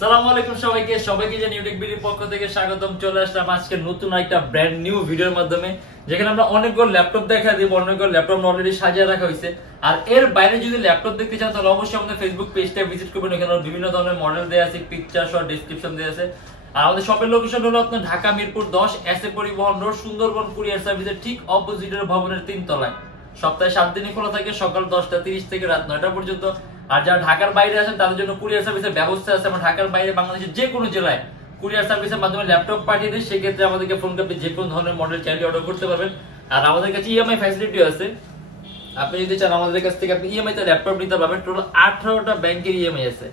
আসসালামু আলাইকুম সবাইকে যে Youtechbd পক্ষ থেকে স্বাগতম। চলে আসলাম আজকে নতুন একটা ব্র্যান্ড নিউ ভিডিওর মাধ্যমে, যেখানে আমরা অনেকগুলো ল্যাপটপ দেখা দিব। অনেকগুলো ল্যাপটপ অলরেডি সাজিয়ে রাখা হয়েছে। আর এর বাইরে যদি ল্যাপটপ দেখতে চান তাহলে অবশ্যই আমাদের ফেসবুক পেজটা ভিজিট করবেন। এখানে বিভিন্ন ধরনের মডেল দেওয়া আছে, পিকচার সহ ডেসক্রিপশন দেওয়া আছে। আর আমাদের শপের লোকেশন হলো আপনার ঢাকা মিরপুর 10 এসএ পরিবহন রোড, সুন্দরবন কুরিয়ার সার্ভিসের ঠিক অপোজিটের ভবনের 3 তলায়। সপ্তাহে 7 দিনই খোলা থাকে, সকাল 10টা 30 থেকে রাত 9টা পর্যন্ত। আর যারা ঢাকার বাইরে আছেন তাদের জন্য কুরিয়ার সার্ভিসের ব্যবস্থা আছে। আমরা ঢাকার বাইরে বাংলাদেশের যে কোনো জেলায় কুরিয়ার সার্ভিসের মাধ্যমে ল্যাপটপ পাঠিয়ে দিই। সেক্ষেত্রে আমাদেরকে ফোন করে যে কোনো ধরনের মডেল চাইলে অর্ডার করতে পারবেন। আর আমাদের কাছে ইএমআই ফ্যাসিলিটিও আছে। আপনি যদি চান আমাদের কাছ থেকে আপনি ইএমআই তে ল্যাপটপ নিতে পারবেন। টোটাল 18টা ব্যাংকের ইএমআই আছে।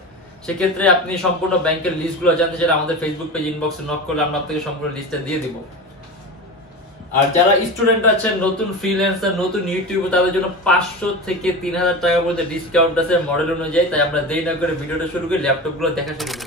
সেক্ষেত্রে আপনি সম্পূর্ণ ব্যাংকের লিস্টগুলো জানতে চাইলে আমাদের ফেসবুক পেজ ইনবক্সে নক করলে আমরা আপনাকে সম্পূর্ণ লিস্টটা দিয়ে দিব। আর যারা স্টুডেন্ট আছেন, নতুন ফ্রিল্যান্সার, নতুন ইউটিউবার, তাদের জন্য 500 থেকে 3000 টাকা পর্যন্ত ডিসকাউন্ট আছে মডেল অনুযায়ী। তাই আমরা দেরি না করে ভিডিওটা শুরু করি, ল্যাপটপগুলো দেখা শুরু করি।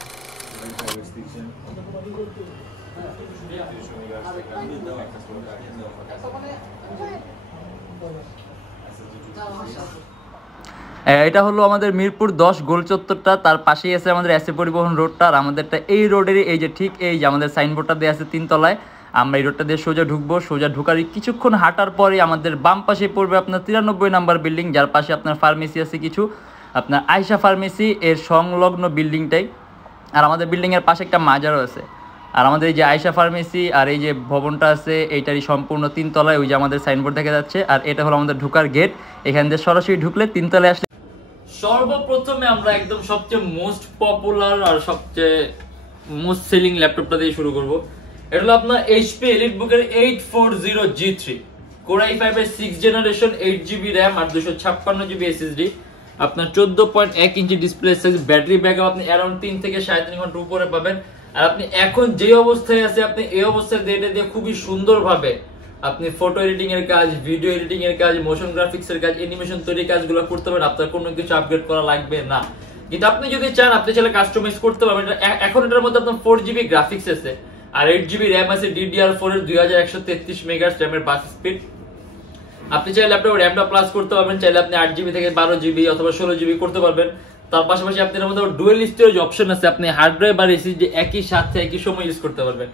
এটা হলো আমাদের মিরপুর 10 গোল চত্বরটা, তার পাশেই আছে আমাদের এসএ পরিবহন রোডটা। আর আমাদেরটা এই রোডেরই এই যে ঠিক এই যে আমাদের সাইনবোর্ডটা দেওয়া আছে 3 তলায়। আমরা এই রোডটা দিয়ে সোজা ঢুকবো। সোজা ঢুকার কিছুক্ষণ হাঁটার পরে আমাদের বাম পাশে পড়বে আপনার 93 নাম্বার বিল্ডিং, যার পাশে আপনার ফার্মেসি আছে কিছু, আপনার আয়শা ফার্মেসি এর সংলগ্ন বিল্ডিংটাই। আর আমাদের বিল্ডিংয়ের পাশে একটা মাজারও আছে। আর আমাদের এই যে আয়শা ফার্মেসি আর এই যে ভবনটা আছে এইটারই সম্পূর্ণ 3 তলায় ওই যে আমাদের সাইনবোর্ড দেখা যাচ্ছে। আর এটা হলো আমাদের ঢুকার গেট। এখান দিয়ে সরাসরি ঢুকলে 3 তলায় আসলে সর্বপ্রথমে আমরা একদম সবচেয়ে মোস্ট পপুলার আর সবচেয়ে মোস্ট সেলিং ল্যাপটপটা দিয়ে শুরু করব। এটা হলো আপনার HP EliteBook এর 840G3 Core i5 এর 6th জেনারেশন, 8GB RAM আর 256GB SSD। আপনার 14.1 inch display size, battery backup আপনি অ্যারাউন্ড 3 থেকে 3.5 ঘন্টা উপরে পাবেন। আর আপনি এখন যে অবস্থায় আছে আপনি এই অবস্থায় দিয়ে খুবই সুন্দরভাবে আপনি ফটো এডিটিং এর কাজ, ভিডিও এডিটিং এর কাজ, মোশন গ্রাফিক্স এর কাজ, অ্যানিমেশন তৈরি কাজগুলো করতে পারেন। আপনার কোনো কিছু আপগ্রেড করা লাগবে না। কিন্তু আপনি যদি চান আপনি চাইলে কাস্টমাইজ করতে পারবেন। এখন এটার মধ্যে আপনার 4GB গ্রাফিক্স আছে আর 8GB RAM আছে, DDR4 এর 2133 মেগাহার্টজ RAM এর বাস স্পিড। আপনি চাইলে ল্যাপটপে RAMটা প্লাস করতে পারবেন, চাইলে আপনি 8GB থেকে 12GB অথবা 16GB করতে পারবেন। তার পাশাপাশি আপনার মধ্যে ডুয়াল স্টোরেজ অপশন আছে, আপনি হার্ড ড্রাইভ আর SSD একই সাথে একই সময় ইউজ করতে পারবেন।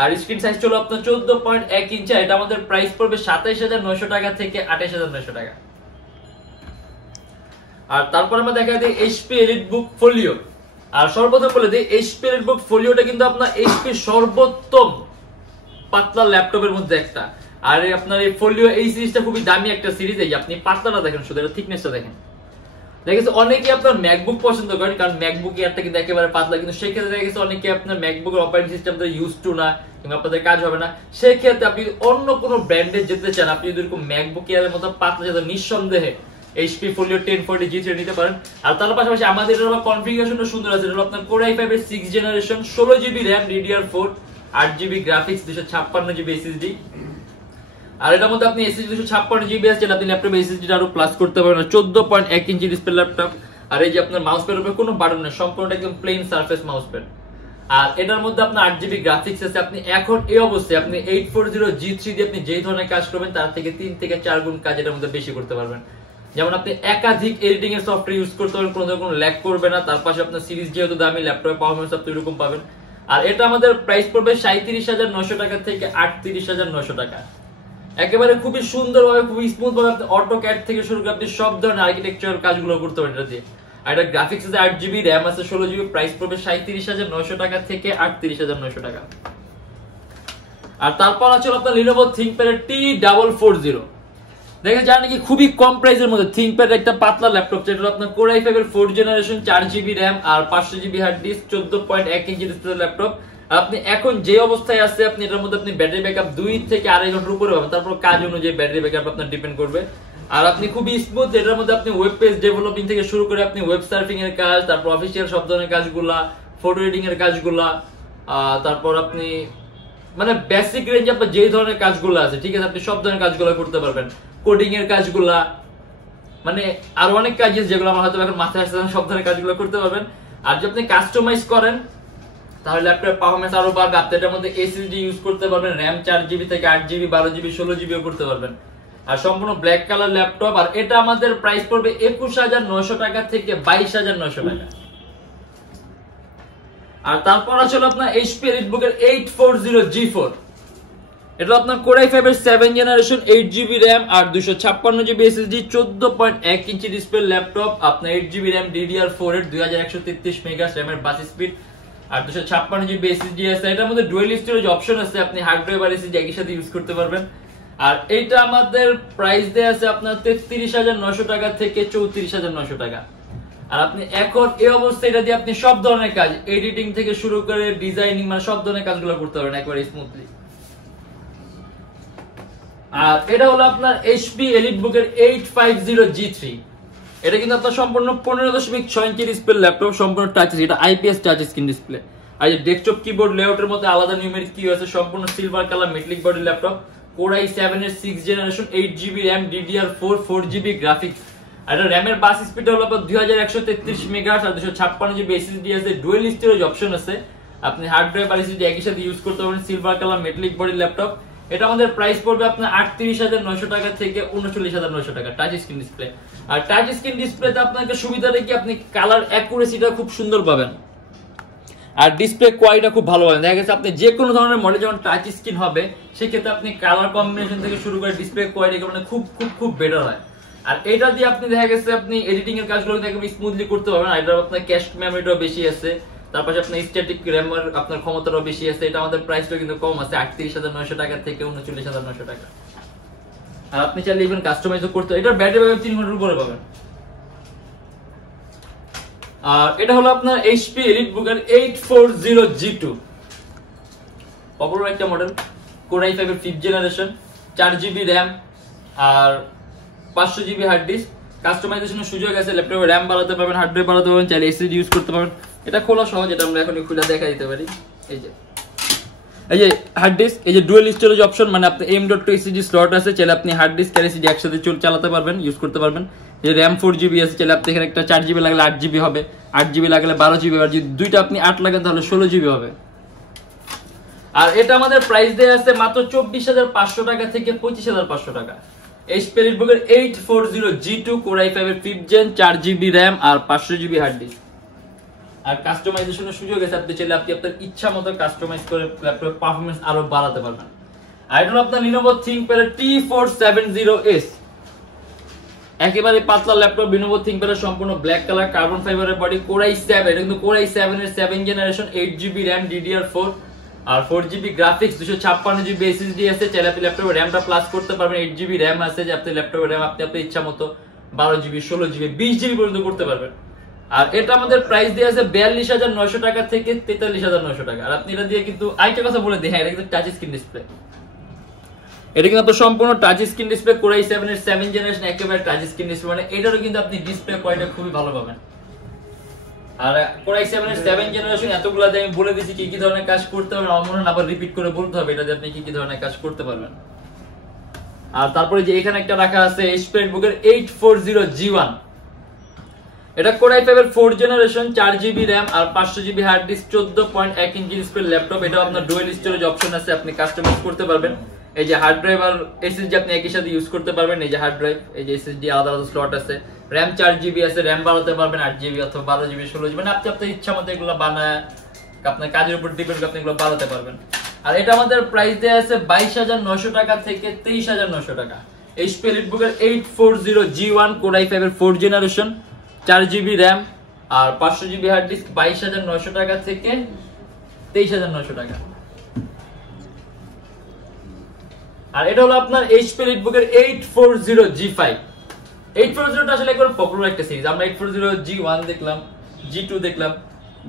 আর স্ক্রিন সাইজ হলো আপনার 14.1 ইঞ্চি। এটা আমাদের প্রাইস পড়বে 27900 টাকা থেকে 28900 টাকা। আর তারপর আমরা দেখা দিই HP EliteBook Folio। আর সর্বপ্রথম বলে দিই HP EliteBook Folioটা কিন্তু আপনার HP সর্বোত্তম পাতলা ল্যাপটপের মধ্যে একটা। আর আপনার এই ফোলিও এই সিরিজটা খুবই দামি একটা সিরিজ। এই আপনি পাতলাটা দেখেন, শুধু এটা থিকনেসটা দেখেন। দেখেছে অনেকে আপনার ম্যাকবুক পছন্দ করেন, কারণ ম্যাকবুক এয়ারটা কিন্তু একেবারে পাতলা। কিন্তু সেক্ষেত্রে দেখেছে অনেকে আপনার ম্যাকবুকের অপারেটিং সিস্টেমটা ইউজ টু না, কিংবা আপনাদের কাজ হবে না। সেক্ষেত্রে আপনি অন্য কোনো ব্র্যান্ডে যেতে চান, আপনি যদি এরকম ম্যাকবুক এয়ারের মতো পাতলা যেতে নিঃসন্দেহে HP Folio 1040G3 নিতে পারেন। আর তার পাশাপাশি আমাদের এর কনফিগারেশনটা সুন্দর আছে। এটা হলো আপনার Core i5 এর 6th generation, 16GB RAM, DDR4, 8GB graphics, 256GB SSD। আর এটার মধ্যে আপনি SSD 256GB আছে, আপনি ল্যাপটপে SSD আরো প্লাস করতে পারবেন। 14.1 ইঞ্চি ডিসপ্লে ল্যাপটপ। আর এই যে আপনার মাউস প্যাডের উপরে কোনো বাটন নেই, সম্পূর্ণ একদম প্লেন সারফেস মাউস প্যাড। আর এটার মধ্যে আপনার 8GB গ্রাফিক্স আছে। আপনি এখন এই অবস্থায় আপনি 840G3 দিয়ে আপনি যেই ধরনের কাজ করবেন তার থেকে 3 থেকে 4 গুণ কাজ এটার মধ্যে বেশি করতে পারবেন। যেমন আপনি একাধিক এডিটিং এর সফটওয়্যার ইউজ করতে পারবেন, কোনো ল্যাগ করবে না। তার পাশে আপনার সিরিজ যেহেতু দামি, ল্যাপটপে পারফরম্যান্স আপনি এরকম পাবেন। আর এটা আমাদের প্রাইস পড়বে 37900 টাকা থেকে 38900 টাকা। একেবারে খুবই সুন্দরভাবে, খুবই স্মুথ ভাবে আপনি অটোক্যাড থেকে শুরু করে আপনি সব ধরনের আর্কিটেকচার কাজগুলো করতে পারেন এটা দিয়ে। আর এটা গ্রাফিক্স আছে, 8GB RAM আছে, 16GB। প্রাইস পড়বে 37900 টাকা থেকে 38900 টাকা। আর তারপর আছে আপনার Lenovo ThinkPad এর T440। দেখেন যারা নাকি খুবই কম প্রাইসের মধ্যে ThinkPad একটা পাতলা ল্যাপটপ, যেটা আপনার Core i5 এর 4th জেনারেশন, 4GB RAM আর 500GB hard disk, 14.1 inch display laptop. আপনি এখন যে অবস্থায় আছে আপনি এটার মধ্যে আপনি ব্যাটারি ব্যাকআপ 2 থেকে 2.5 ঘন্টার উপরে পাবেন। তারপর কাজ অনুযায়ী ব্যাটারি ব্যাকআপ আপনার ডিপেন্ড করবে। আর আপনি খুবই স্মুথ, এটার মধ্যে আপনি ওয়েব পেজ ডেভেলপিং থেকে শুরু করে আপনি ওয়েব সার্ফিং এর কাজ, তারপর অফিসিয়াল সব ধরনের কাজগুলা, ফটো এডিটিং এর কাজগুলা, তারপর আপনি মানে বেসিক রেঞ্জ আপনার যেই ধরনের কাজগুলো আছে, ঠিক আছে, আপনি সব ধরনের কাজগুলো করতে পারবেন। কোডিং এর কাজগুলা, মানে আরো অনেক কাজ আছে যেগুলো আমার হয়তো এখন মাথায় আসছে না, সব ধরনের কাজগুলো করতে পারবেন। আর যদি আপনি কাস্টমাইজ করেন তাহলে ল্যাপটপের পারফরম্যান্স আরো বাড়বে। আপনি এটার মধ্যে SSD ইউজ করতে পারবেন, RAM 4GB থেকে 8GB, 12GB, 16GB করতে পারবেন। আর সম্পূর্ণ ব্ল্যাক কালার ল্যাপটপ। আর এটা আমাদের প্রাইস পড়বে 21900 টাকা থেকে 22900 টাকা। আর তারপর আসলে আপনার HP EliteBook এর 840G4, এটা আপনার Core i5 এর 7 জেনারেশন 8GB RAM আর 256GB SSD 14.1 inch display laptop, আপনার 8GB RAM DDR4 এর 2133 মেগাহার্টজ RAM এর বাস স্পিড আর 256GB SSD আছে। এটার মধ্যে ডুয়াল স্টোরেজ অপশন আছে, আপনি হার্ড ড্রাইভ আর SSD একই সাথে ইউজ করতে পারবেন। আর এইটা আমাদের প্রাইস দেয়া আছে আপনার 33,900 টাকা থেকে 34,900 টাকা। আর আপনি এখন এই অবস্থায় এটা দিয়ে আপনি সব ধরনের কাজ, এডিটিং থেকে শুরু করে ডিজাইনিং, মানে সব ধরনের কাজগুলো করতে পারবেন একবারে স্মুথলি। আর এটা হলো আপনার HP EliteBook এর 850G3, এটা কিন্তু আপনার সম্পূর্ণ 15.6 ইঞ্চি ডিসপ্লে ল্যাপটপ, সম্পূর্ণ টাচ, এটা IPS টাচ স্ক্রিন ডিসপ্লে। আর এই ডেস্কটপ কিবোর্ড লেআউটের মধ্যে আলাদা নিউমেরিক কি আছে, সম্পূর্ণ silver colour metallic body laptop, Core i7 এর 6 generation 8GB RAM DDR4 4GB graphics. আর এটা RAM এর বাস স্পিড হলো আপনার 2133 মেগাহার্টজ আর 256GB SSD আছে, ডুয়াল স্টোরেজ অপশন আছে, আপনি হার্ড ড্রাইভ আর SSD একই সাথে ইউজ করতে পারবেন, silver colour metallic body laptop. এটা আমাদের প্রাইস পড়বে আপনার 38,900 টাকা থেকে 39,900 টাকা, টাচ স্ক্রিন ডিসপ্লে। আর টাচ স্ক্রিন ডিসপ্লেতে আপনাকে সুবিধাটা কি, আপনি কালার অ্যাকুরেসিটা খুব সুন্দর পাবেন আর ডিসপ্লে কোয়ালিটিটা খুব ভালো পাবেন। দেখা গেছে আপনি যে কোনো ধরনের মডেল যখন টাচ স্ক্রিন হবে সেক্ষেত্রে আপনি কালার কম্বিনেশন থেকে শুরু করে ডিসপ্লে কোয়ালিটি মানে খুব খুব খুব বেটার হয়। আর এটা দিয়ে আপনি দেখা গেছে আপনি এডিটিং এর কাজগুলো একদম স্মুথলি করতে পারবেন। আর এটা আপনার ক্যাশ মেমোরিটাও বেশি আছে, তারপরে আপনার স্ট্যাটিক RAM এর আপনার ক্ষমতাটাও বেশি আছে। এটা আমাদের প্রাইসটা কিন্তু কম আছে, 38,900 টাকা থেকে 39,900 টাকা। আর আপনি চাইলে ইভেন কাস্টমাইজও করতে, এটার ব্যাটারি ব্যাকআপ 3 ঘন্টার উপরে পাবেন। আর এটা হলো আপনার HP EliteBook এর 840G2, পপুলার একটা মডেল, Core i5 এর 5th জেনারেশন, 4GB RAM আর 500GB হার্ড ডিস্ক। কাস্টমাইজেশনের সুযোগ আছে, ল্যাপটপে RAM বাড়াতে পারবেন, হার্ড ড্রাইভ বাড়াতে পারবেন, চাইলে SSD ইউজ করতে পারবেন। এটা খোলা সহজ, এটা আমরা এখন খুলে দেখা দিতে পারি। এই যে হার্ড ডিস্ক, এই যে ডুয়াল স্টোরেজ অপশন, মানে আপনি M.2 SSD স্লট আছে, চাইলে আপনি হার্ড ডিস্ক আর SSD একসাথে চালাতে পারবেন, ইউজ করতে পারবেন। এই যে RAM 4GB আছে, চাইলে আপনি এখানে একটা 4GB লাগলে 8GB হবে, 8GB লাগলে 12GB, আর যদি দুইটা আপনি 8 লাগান তাহলে 16GB হবে। আর এটা আমাদের প্রাইস দেয়া আছে মাত্র 24,500 টাকা থেকে 25,500 টাকা। HP EliteBook এর 840G2 Core i5 এর 5th জেন, 4GB RAM আর 500GB হার্ড ডিস্ক। আর কাস্টমাইজেশনের সুযোগ আছে, আপনি চাইলে আপনি আপনার ইচ্ছা মতো কাস্টমাইজ করে ল্যাপটপের পারফরম্যান্স আরো বাড়াতে পারবেন। আর এটা আপনার Lenovo ThinkPad এর T470S, একেবারে পাতলা ল্যাপটপ, Lenovo ThinkPad এর সম্পূর্ণ ব্ল্যাক কালার, কার্বন ফাইবারের বডি, Core i7, এটা কিন্তু Core i7 এর 7 জেনারেশন 8GB RAM DDR4 আর 4GB গ্রাফিক্স, 256GB SSD আছে, চাইলে আপনি ল্যাপটপে RAM টা প্লাস করতে পারবেন। 8GB RAM আছে, যে আপনি ল্যাপটপে RAM আপনি আপনার ইচ্ছা মতো 12GB 16GB 20GB পর্যন্ত করতে পারবেন। আর এটা আমাদের প্রাইস দিয়ে আছে 42,900 টাকা থেকে 43,900 টাকা। আর আপনি এটা দিয়ে কিন্তু আরেকটা কথা বলে দেখেন, এটা কিন্তু টাচ স্ক্রিন ডিসপ্লে, এটা কিন্তু আপনার সম্পূর্ণ touch screen display, Core i7 এর 7 জেনারেশন একেবারে টাচ স্ক্রিন ডিসপ্লে, মানে এটারও কিন্তু আপনি ডিসপ্লে কোয়ালিটি খুবই ভালো পাবেন। আর Core i7 এর 7 জেনারেশন এতগুলো দিয়ে আমি বলে দিয়েছি কি কি ধরনের কাজ করতে হবে, আমার মনে হয় আবার রিপিট করে বলতে হবে, এটা দিয়ে আপনি কি কি ধরনের কাজ করতে পারবেন। আর তারপরে যে এখানে একটা রাখা আছে HP EliteBook এর 840G1, এটা Core i5 এর 4th জেনারেশন, 4GB RAM আর 500GB hard disk, 14.1 inch display laptop. এটা আপনার ডুয়াল স্টোরেজ অপশন আছে, আপনি কাস্টমাইজ করতে পারবেন। এই যে হার্ড ড্রাইভ আর SSD আপনি একই সাথে ইউজ করতে পারবেন। এই যে হার্ড ড্রাইভ, এই যে SSD আলাদা আলাদা স্লট আছে, RAM 4GB আছে, RAM বাড়াতে পারবেন 8GB অথবা 12GB 16GB, মানে আপনি আপনার ইচ্ছা মতো এগুলো বানায় আপনার কাজের উপর ডিপেন্ড করে আপনি এগুলো বাড়াতে পারবেন। আর এটা আমাদের প্রাইস দেয়া আছে 22,900 টাকা থেকে 23,900 টাকা। HP EliteBook এর 840G1 Core i5 এর 4th জেনারেশন, 4GB RAM আর 500GB হার্ড ডিস্ক, 22,900 টাকা থেকে 23,900 টাকা। আর এটা হলো আপনার HP EliteBook এর 840G5। 840 টা আসলে একবার পপুলার একটা সিরিজ, আমরা 840G1 দেখলাম, G2 দেখলাম,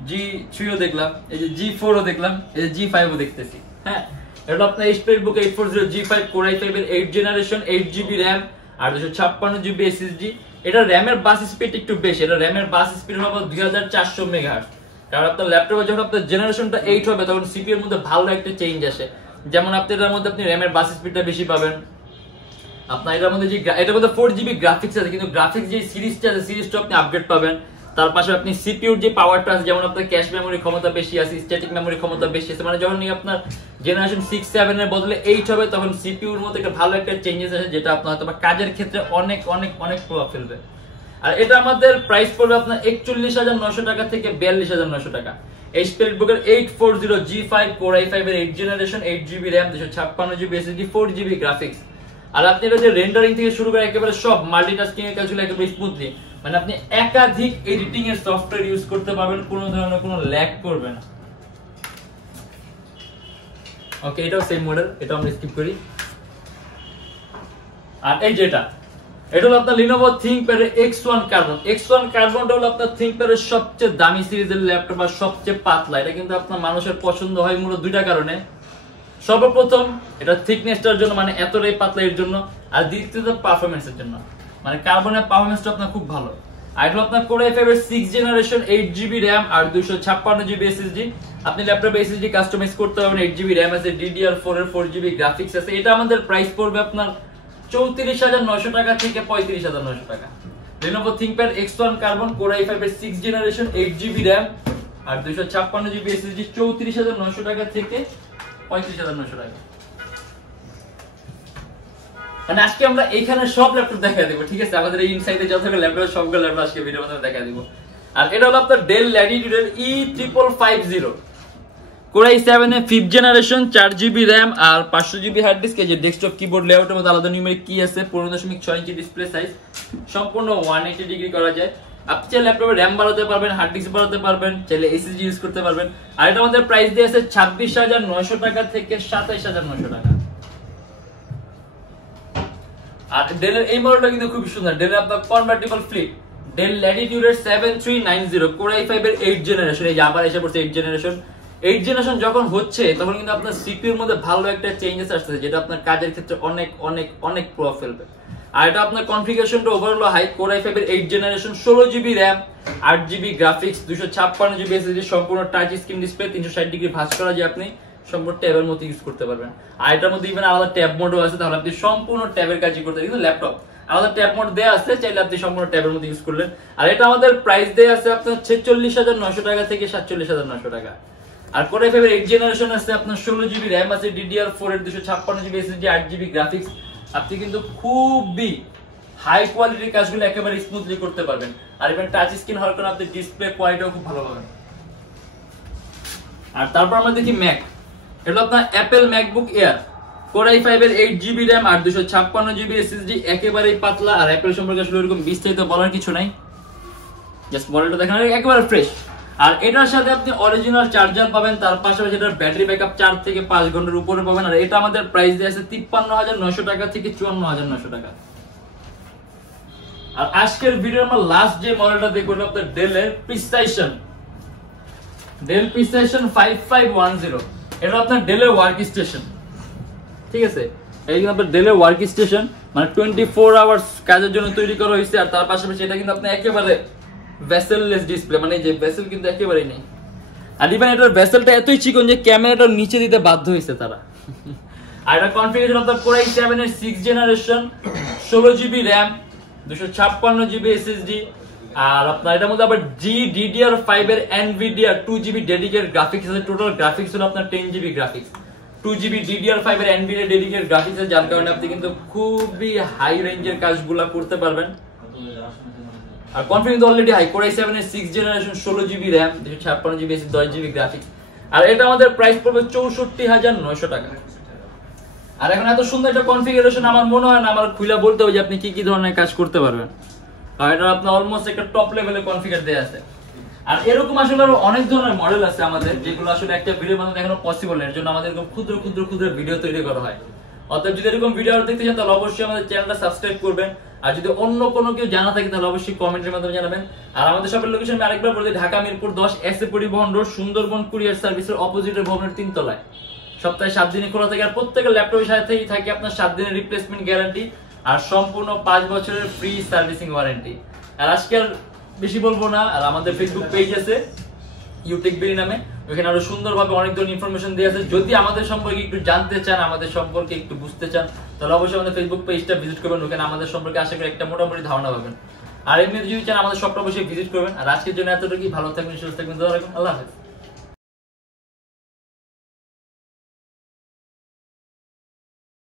G3 ও দেখলাম, এই যে G4 ও দেখলাম, এই যে G5 ও দেখতেছি। হ্যাঁ, এটা আপনার HP EliteBook 840G5 Core i5 এর 8 জেনারেশন, 8GB RAM আর 256GB SSD। এটা RAM এর বাস স্পিড একটু বেশি, এটা RAM এর বাস স্পিড হবে 2400 মেগাহার্টজ। কারণ আপনার ল্যাপটপে যখন আপনার জেনারেশনটা 8 হবে তখন CPU এর মধ্যে ভালো একটা চেঞ্জ আসে। যেমন আপনি এটার মধ্যে আপনি RAM এর বাস স্পিডটা বেশি পাবেন। আপনার এটার মধ্যে যে এটার মধ্যে 4GB গ্রাফিক্স আছে, কিন্তু গ্রাফিক্স যে সিরিজটা আছে সিরিজটা আপনি আপগ্রেড পাবেন। তার পাশে আপনি সিপিইউর যে পাওয়ারটা আছে, যেমন আপনার ক্যাশ মেমোরি ক্ষমতা বেশি আছে, স্ট্যাটিক মেমোরি ক্ষমতা বেশি আছে, মানে যখন আপনার জেনারেশন 6 7 এর বদলে 8 হবে তখন সিপিইউর মধ্যে একটা ভালো একটা চেঞ্জেস আছে, যেটা আপনার হয়তো কাজের ক্ষেত্রে অনেক অনেক অনেক প্রভাব ফেলবে। আর এটা আমাদের প্রাইস পড়বে আপনার 41,900 টাকা থেকে 42,900 টাকা। HP EliteBook-এর 840G5 Core i5 এর 8 generation 8GB RAM 256GB SSD 4GB graphics. আর আপনি এটা যে রেন্ডারিং থেকে শুরু করে একেবারে সব মাল্টিটাস্কিং এর কাজগুলো একেবারে স্মুথলি, মানে আপনি একাধিক এডিটিং এর সফটওয়্যার ইউজ করতে পারবেন, কোনো ধরনের কোনো ল্যাগ করবে না। ওকে, এটাও সেম মডেল, এটা আমরা স্কিপ করি। আর এই যেটা, এটা হলো আপনার Lenovo ThinkPad এর X1 Carbon। X1 Carbonটা হলো আপনার ThinkPad এর সবচেয়ে দামি সিরিজের ল্যাপটপ আর সবচেয়ে পাতলা। এটা কিন্তু আপনার মানুষের পছন্দ হয় মূলত দুইটা কারণে। সর্বপ্রথম এটা থিকনেসটার জন্য, মানে এতটাই পাতলা এর জন্য, আর দ্বিতীয়ত পারফরম্যান্সের জন্য, মানে কার্বনের পারফরম্যান্সটা আপনার খুব ভালো। আর এটা আপনার Core i5 এর 6 জেনারেশন 8GB RAM আর 256GB SSD। আপনি ল্যাপটপে SSD কাস্টমাইজ করতে পারবেন, 8GB RAM আছে, DDR4 এর 4GB গ্রাফিক্স আছে। এটা আমাদের প্রাইস পড়বে আপনার 34,900 টাকা থেকে 35,900 টাকা। Lenovo ThinkPad X1 Carbon Core i5 এর 6 জেনারেশন 8GB RAM আর 256GB SSD 34,900 টাকা থেকে 35,900 টাকা। মানে আজকে আমরা এইখানে সব ল্যাপটপ দেখাই দেব, ঠিক আছে? আমাদের এই ইনসাইটে যত ল্যাপটপ সবগুলো ল্যাপটপ আজকে ভিডিওর মধ্যে দেখাই দেব। আর এটা হলো আপনার Dell Latitude এর E5550 Core i7 এর 5th জেনারেশন 4GB RAM আর 500GB হার্ড ডিস্ক। এই যে ডেস্কটপ কিবোর্ড লেআউটের মধ্যে আলাদা নিউমেরিক কি আছে, 15.6 ইঞ্চি ডিসপ্লে সাইজ, সম্পূর্ণ 180 ডিগ্রি করা যায়। আপনি চাইলে ল্যাপটপে RAM বাড়াতে পারবেন, হার্ড ডিস্ক বাড়াতে পারবেন, চাইলে SSD ইউজ করতে পারবেন। আর এটা আমাদের প্রাইস দিয়ে আছে 26,900 টাকা থেকে 27,900 টাকা। আর ডেলের এই মডেলটা কিন্তু খুব সুন্দর। ডেলের আপনার কনভার্টিবল ফ্লিপ Dell Latitude এর 7390 Core i5 এর 8 জেনারেশন। এই যে আবার এসে পড়ছে 8 জেনারেশন। 8 জেনারেশন যখন হচ্ছে তখন কিন্তু আপনার CPU এর মধ্যে ভালো একটা চেঞ্জেস আসছে, যেটা আপনার কাজের ক্ষেত্রে অনেক অনেক অনেক প্রভাব ফেলবে। আর এটা আপনার কনফিগারেশনটা ওভারঅল হাই। Core i5 এর 8 generation 16GB RAM 8GB graphics 256GB SSD, সম্পূর্ণ টাচ স্ক্রিন ডিসপ্লে, 360 ডিগ্রি ভাঁজ করা যায়, আপনি সম্পূর্ণ ট্যাবের মতো ইউজ করতে পারবেন। আর এটার মধ্যে ইভেন আলাদা ট্যাব মোডও আছে, তাহলে আপনি সম্পূর্ণ ট্যাবের কাজই করতে পারবেন। কিন্তু ল্যাপটপ আলাদা ট্যাব মোড দেয়া আছে, চাইলে আপনি সম্পূর্ণ ট্যাবের মতো ইউজ করলেন। আর এটা আমাদের প্রাইস দেয়া আছে আপনার 46,900 টাকা থেকে 47,900 টাকা। আর Core i5 এর 8 জেনারেশন আছে আপনার 16GB RAM আছে, DDR4 এর 256GB SSD 8GB গ্রাফিক্স। আপনি কিন্তু খুবই হাই কোয়ালিটির কাজগুলো একেবারে স্মুথলি করতে পারবেন। আর ইভেন টাচ স্ক্রিন হওয়ার কারণে আপনি ডিসপ্লে কোয়ালিটিও খুব ভালো পাবেন। আর তারপর আমরা দেখি ম্যাক। এটা আপনার Apple MacBook Air Core i5 এর 8GB RAM আর 256GB SSD, একেবারেই পাতলা। আর অ্যাপেল সম্পর্কে আসলে এরকম বিস্তারিত বলার কিছু নাই, জাস্ট মডেলটা দেখেন একেবারে ফ্রেশ। আর এটার সাথে আপনি অরিজিনাল চার্জার পাবেন, তার পাশাপাশি এটার ব্যাটারি ব্যাকআপ 4 থেকে 5 ঘন্টার উপরে পাবেন। আর এটা আমাদের প্রাইস দিয়ে আছে 53,900 টাকা থেকে 54,900 টাকা। আর আজকের ভিডিওর আমরা লাস্ট যে মডেলটা দেখব এটা আপনার Dell এর Precision Dell Precision 5510। এটা আপনার Dell এর ওয়ার্ক স্টেশন, ঠিক আছে? এই কিন্তু আপনার Dell এর ওয়ার্ক স্টেশন, মানে 24 আওয়ার্স কাজের জন্য তৈরি করা হয়েছে। আর তার পাশাপাশি এটা কিন্তু আপনি একেবারে ভেসেললেস ডিসপ্লে, মানে যে ভেসেল কিন্তু একেবারেই নেই। আর ইভেন এটার ভেসেলটা এতই চিকন যে ক্যামেরাটা নিচে দিতে বাধ্য হয়েছে তারা। আর এটা কনফিগারেশন আপনার Core i7 এর 6 generation 16GB RAM 256GB SSD। আর আপনার এটার মধ্যে আবার DDR5 এর Nvidia 2GB ডেডিকেটেড গ্রাফিক্স আছে। টোটাল গ্রাফিক্স হলো আপনার 10GB গ্রাফিক্স, 2GB DDR5 এর Nvidia ডেডিকেটেড গ্রাফিক্স আছে, যার কারণে আপনি কিন্তু খুবই হাই রেঞ্জের কাজগুলো করতে পারবেন। আর configuration already high. Core i7 এর 6 generation 16GB RAM 256GB SSD 10GB graphics. আর এটা আমাদের প্রাইস পড়বে 64,900 টাকা। আর এখন এত সুন্দর একটা কনফিগারেশন আমার মনে হয় না আমার খুলে বলতে হবে যে আপনি কি কি ধরনের কাজ করতে পারবেন। আর এটা আপনার অলমোস্ট একটা টপ লেভেলের কনফিগার দেয়া আছে। আর এরকম আসলে আরো অনেক ধরনের মডেল আছে আমাদের, যেগুলো আসলে একটা ভিডিওর মধ্যে দেখানো পসিবল না। এর জন্য আমাদের এরকম ক্ষুদ্র ক্ষুদ্র ক্ষুদ্র ভিডিও তৈরি করা হয়। অতএব যদি এরকম ভিডিও দেখতে চান তাহলে অবশ্যই আমাদের চ্যানেলটা সাবস্ক্রাইব করবেন। আর যদি অন্য কোনো কেউ জানা থাকে তাহলে অবশ্যই কমেন্টের মাধ্যমে জানাবেন। আর আমাদের শপের লোকেশন আমি আরেকবার বলে দিই, ঢাকা মিরপুর 10 এসএ পরিবহন রোড, সুন্দরবন কুরিয়ার সার্ভিসের অপোজিটের ভবনের 3 তলায়। সপ্তাহে 7 দিনই খোলা থাকে। আর প্রত্যেকটা ল্যাপটপের সাথেই থাকে আপনার 7 দিনের রিপ্লেসমেন্ট গ্যারান্টি আর সম্পূর্ণ 5 বছরের ফ্রি সার্ভিসিং ওয়ারেন্টি। আর আজকে আর বেশি বলবো না। আর আমাদের ফেসবুক পেজ আছে Youtechbd নামে, ওখানে আরো সুন্দরভাবে অনেক ধরনের ইনফরমেশন দেওয়া আছে। যদি আমাদের সম্পর্কে একটু জানতে চান, আমাদের সম্পর্কে একটু বুঝতে চান, তাহলে অবশ্যই আমাদের ফেসবুক পেজটা ভিজিট করবেন। ওখানে আমাদের সম্পর্কে আশা করি একটা মোটামুটি ধারণা পাবেন। আর এমনি যদি চান আমাদের শপটা অবশ্যই ভিজিট করবেন। আর আজকের জন্য এতটুকুই। ভালো থাকবেন, সুস্থ থাকবেন। আল্লাহ হাফেজ।